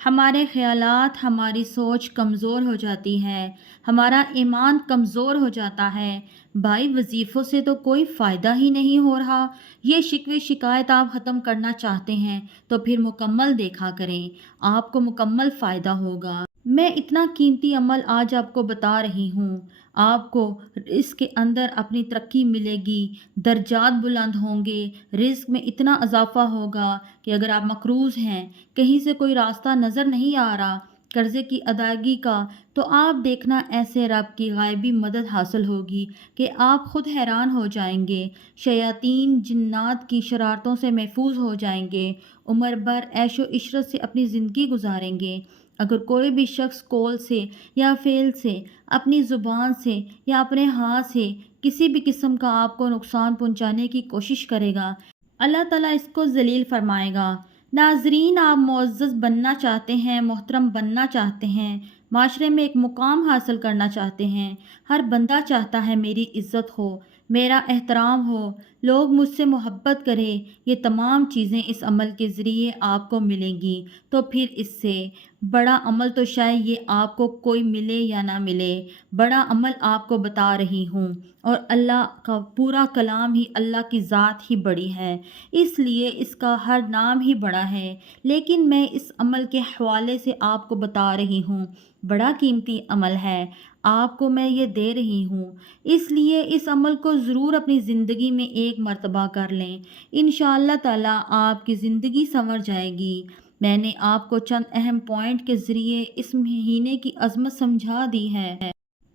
ہمارے خیالات، ہماری سوچ کمزور ہو جاتی ہے، ہمارا ایمان کمزور ہو جاتا ہے۔ بھائی وظیفوں سے تو کوئی فائدہ ہی نہیں ہو رہا۔ یہ شکوے شکایت آپ ختم کرنا چاہتے ہیں تو پھر مکمل دیکھا کریں، آپ کو مکمل فائدہ ہوگا۔ میں اتنا قیمتی عمل آج آپ کو بتا رہی ہوں، آپ کو اس کے اندر اپنی ترقی ملے گی، درجات بلند ہوں گے، رزق میں اتنا اضافہ ہوگا کہ اگر آپ مقروض ہیں، کہیں سے کوئی راستہ نظر نہیں آ رہا قرضے کی ادائیگی کا، تو آپ دیکھنا ایسے رب کی غائبی مدد حاصل ہوگی کہ آپ خود حیران ہو جائیں گے، شیاطین جنات کی شرارتوں سے محفوظ ہو جائیں گے، عمر بھر عیش و عشرت سے اپنی زندگی گزاریں گے۔ اگر کوئی بھی شخص قول سے یا فعل سے، اپنی زبان سے یا اپنے ہاتھ سے کسی بھی قسم کا آپ کو نقصان پہنچانے کی کوشش کرے گا، اللہ تعالیٰ اس کو ذلیل فرمائے گا۔ ناظرین، آپ معزز بننا چاہتے ہیں، محترم بننا چاہتے ہیں، معاشرے میں ایک مقام حاصل کرنا چاہتے ہیں۔ ہر بندہ چاہتا ہے میری عزت ہو، میرا احترام ہو، لوگ مجھ سے محبت کریں۔ یہ تمام چیزیں اس عمل کے ذریعے آپ کو ملیں گی، تو پھر اس سے بڑا عمل تو شاید یہ آپ کو کوئی ملے یا نہ ملے۔ بڑا عمل آپ کو بتا رہی ہوں، اور اللہ کا پورا کلام ہی اللہ کی ذات ہی بڑی ہے، اس لیے اس کا ہر نام ہی بڑا ہے۔ لیکن میں اس عمل کے حوالے سے آپ کو بتا رہی ہوں، بڑا قیمتی عمل ہے، آپ کو میں یہ دے رہی ہوں، اس لیے اس عمل کو ضرور اپنی زندگی میں ایک مرتبہ کر لیں۔ انشاءاللہ تعالیٰ آپ کی زندگی سنور جائے گی۔ میں نے آپ کو چند اہم پوائنٹ کے ذریعے اس مہینے کی عظمت سمجھا دی ہے۔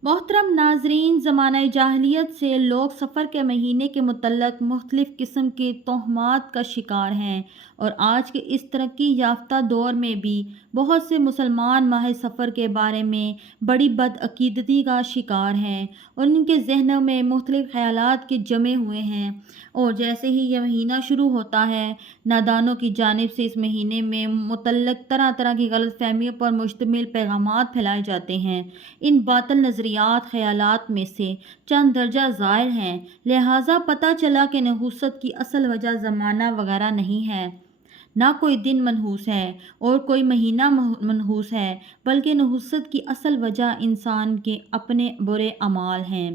محترم ناظرین، زمانہ جاہلیت سے لوگ سفر کے مہینے کے متعلق مختلف قسم کے توہمات کا شکار ہیں، اور آج کے اس ترقی یافتہ دور میں بھی بہت سے مسلمان ماہ سفر کے بارے میں بڑی بدعقیدتی کا شکار ہیں، اور ان کے ذہنوں میں مختلف خیالات کے جمے ہوئے ہیں، اور جیسے ہی یہ مہینہ شروع ہوتا ہے، نادانوں کی جانب سے اس مہینے میں متعلق طرح طرح کی غلط فہمیوں پر مشتمل پیغامات پھیلائے جاتے ہیں۔ ان باطل نظریات، خیالات میں سے چند درجہ ذیل ہیں، لہٰذا پتہ چلا کہ نحوست کی اصل وجہ زمانہ وغیرہ نہیں ہے، نہ کوئی دن منحوس ہے اور کوئی مہینہ منحوس ہے، بلکہ نحوست کی اصل وجہ انسان کے اپنے برے اعمال ہیں۔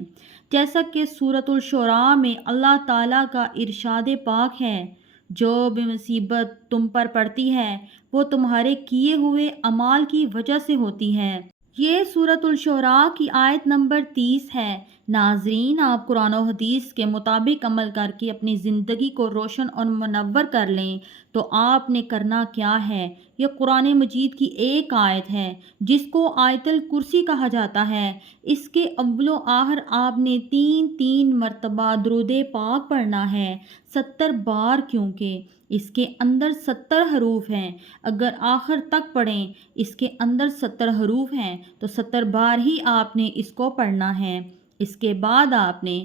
جیسا کہ سورۃ الشعراء میں اللہ تعالیٰ کا ارشاد پاک ہے، جو بھی مصیبت تم پر پڑتی ہے وہ تمہارے کیے ہوئے اعمال کی وجہ سے ہوتی ہے۔ یہ سورۃ الشعراء کی آیت نمبر 30 ہے۔ ناظرین، آپ قرآن و حدیث کے مطابق عمل کر کے اپنی زندگی کو روشن اور منور کر لیں تو آپ نے کرنا کیا ہے؟ یہ قرآن مجید کی ایک آیت ہے جس کو آیت الکرسی کہا جاتا ہے۔ اس کے اول و آخر آپ نے 3 مرتبہ درود پاک پڑھنا ہے، 70 بار، کیونکہ اس کے اندر 70 حروف ہیں۔ اگر آخر تک پڑھیں، اس کے اندر 70 حروف ہیں تو 70 بار ہی آپ نے اس کو پڑھنا ہے۔ اس کے بعد آپ نے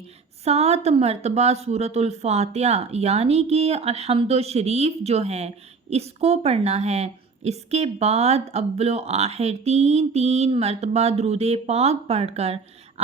7 مرتبہ سورۃ الفاتحہ یعنی کہ الحمد شریف جو ہے اس کو پڑھنا ہے۔ اس کے بعد اول و آخر 3 مرتبہ درود پاک پڑھ کر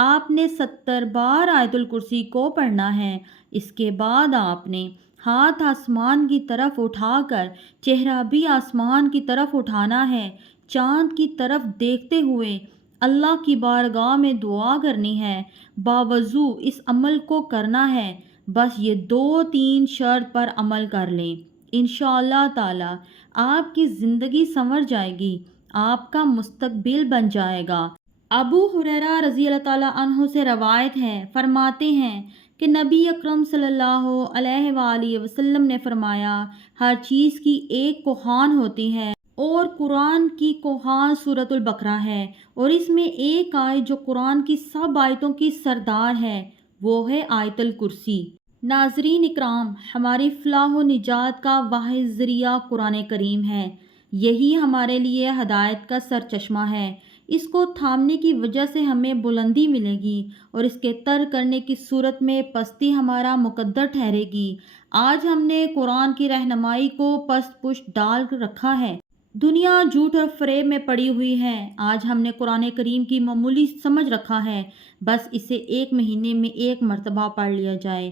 آپ نے 70 بار آیت الکرسی کو پڑھنا ہے۔ اس کے بعد آپ نے ہاتھ آسمان کی طرف اٹھا کر چہرہ بھی آسمان کی طرف اٹھانا ہے، چاند کی طرف دیکھتے ہوئے اللہ کی بارگاہ میں دعا کرنی ہے، باوضو اس عمل کو کرنا ہے۔ بس یہ 2 شرط پر عمل کر لیں، انشاءاللہ تعالی آپ کی زندگی سنور جائے گی، آپ کا مستقبل بن جائے گا۔ ابو ہریرہ رضی اللہ تعالیٰ عنہ سے روایت ہے، فرماتے ہیں کہ نبی اکرم صلی اللہ علیہ وآلہ وسلم نے فرمایا، ہر چیز کی ایک کوہان ہوتی ہے، اور قرآن کی کوہان سورۃ البقرہ ہے، اور اس میں ایک آیت جو قرآن کی سب آیتوں کی سردار ہے وہ ہے آیت الکرسی۔ ناظرین اکرام، ہماری فلاح و نجات کا واحد ذریعہ قرآن کریم ہے، یہی ہمارے لیے ہدایت کا سرچشمہ ہے۔ اس کو تھامنے کی وجہ سے ہمیں بلندی ملے گی، اور اس کے ترک کرنے کی صورت میں پستی ہمارا مقدر ٹھہرے گی۔ آج ہم نے قرآن کی رہنمائی کو پست پشت ڈال رکھا ہے، دنیا جھوٹ اور فریب میں پڑی ہوئی ہے۔ آج ہم نے قرآن کریم کی معمولی سمجھ رکھا ہے، بس اسے ایک مہینے میں ایک مرتبہ پڑھ لیا جائے۔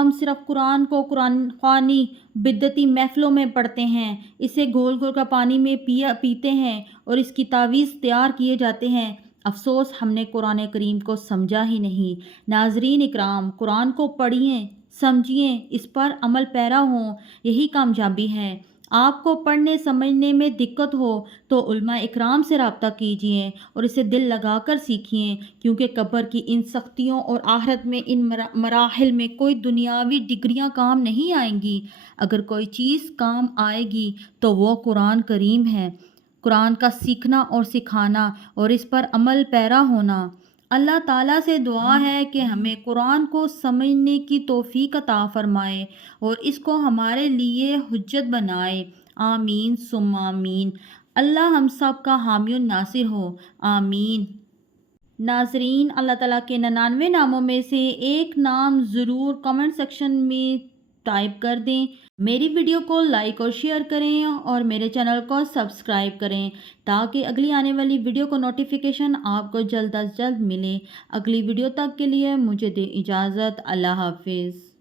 ہم صرف قرآن کو قرآن خوانی بدعتی محفلوں میں پڑھتے ہیں، اسے گھول گھول کر پانی میں پیتے ہیں اور اس کی تعویذ تیار کیے جاتے ہیں۔ افسوس ہم نے قرآن کریم کو سمجھا ہی نہیں۔ ناظرین اکرام، قرآن کو پڑھیں، سمجھیں، اس پر عمل پیرا ہوں، یہی کامیابی ہے۔ آپ کو پڑھنے سمجھنے میں دقت ہو تو علماء اکرام سے رابطہ کیجیے اور اسے دل لگا کر سیکھیے، کیونکہ قبر کی ان سختیوں اور آخرت میں ان مراحل میں کوئی دنیاوی ڈگریاں کام نہیں آئیں گی۔ اگر کوئی چیز کام آئے گی تو وہ قرآن کریم ہے، قرآن کا سیکھنا اور سکھانا اور اس پر عمل پیرا ہونا۔ اللہ تعالیٰ سے دعا ہے کہ ہمیں قرآن کو سمجھنے کی توفیق عطا فرمائے اور اس کو ہمارے لیے حجت بنائے۔ آمین ثم آمین۔ اللہ ہم سب کا حامی و ناصر ہو، آمین۔ ناظرین، اللہ تعالیٰ کے 99 ناموں میں سے ایک نام ضرور کمنٹ سیکشن میں ٹائپ کر دیں۔ میری ویڈیو کو لائک اور شیئر کریں اور میرے چینل کو سبسکرائب کریں تاکہ اگلی آنے والی ویڈیو کو نوٹیفیکیشن آپ کو جلد از جلد ملے۔ اگلی ویڈیو تک کے لیے مجھے دیں اجازت۔ اللہ حافظ۔